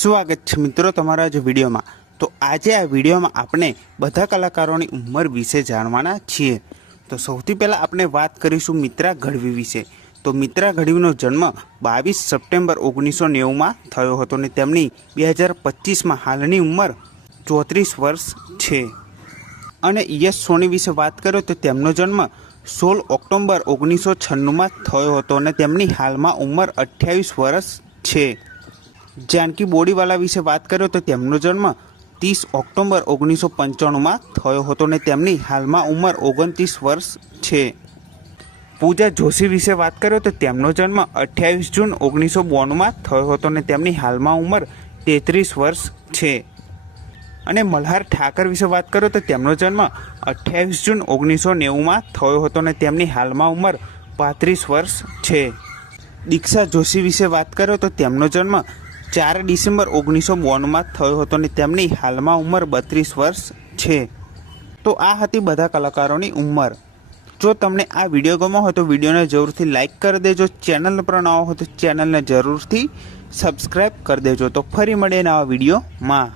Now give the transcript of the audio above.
સ્વાગત છે મિત્રો તમારા જ વિડીયોમાં। તો આજે આ વિડીયોમાં આપણે બધા કલાકારોની ઉંમર વિશે જાણવાના છીએ। તો સૌથી પહેલાં આપણે વાત કરીશું મિત્રા ગઢવી વિશે। તો મિત્રા ગઢવીનો જન્મ 22 સપ્ટેમ્બર 1990માં થયો હતો અને તેમની 2025માં હાલની ઉંમર 34 વર્ષ છે। અને યશ સોની વિશે વાત કરીએ તો તેમનો જન્મ 16 ઓક્ટોબર 1996માં થયો હતો અને તેમની હાલમાં ઉંમર 28 વર્ષ છે। जानकी बोरीवाला विषे बात करो तो तेमनो जन्म 30 ऑक्टोबर 1995 थयो हतो ने तेमनी हालमां उमर 29 वर्ष छे। पूजा जोशी विषे बात करो तो तेमनो जन्म 28 जून 1992 में थयो हतो ने तेमनी हालमां उमर 33 वर्ष छे। अने मल्हार ठाकर विषे बात करो तो तेमनो जन्म 28 जून 1990 में थयो हतो ने तेमनी हालमां उमर 35 वर्ष छे। दीक्षा जोशी विषे बात करो तो तेमनो जन्म 4 डिसेम्बर 1992 में थयो हतो ने तेमनी हालमां उमर 32 वर्ष छे। तो आ हती बधा कलाकारोनी उमर। जो तमने आ विडियो गम्यो हो तो विडियोने जरूरथी लाइक कर देजो। चेनल पर नवा हो तो चेनलने जरूरथी सब्सक्राइब कर देजो। तो फरी मळीए नवा विडियो में।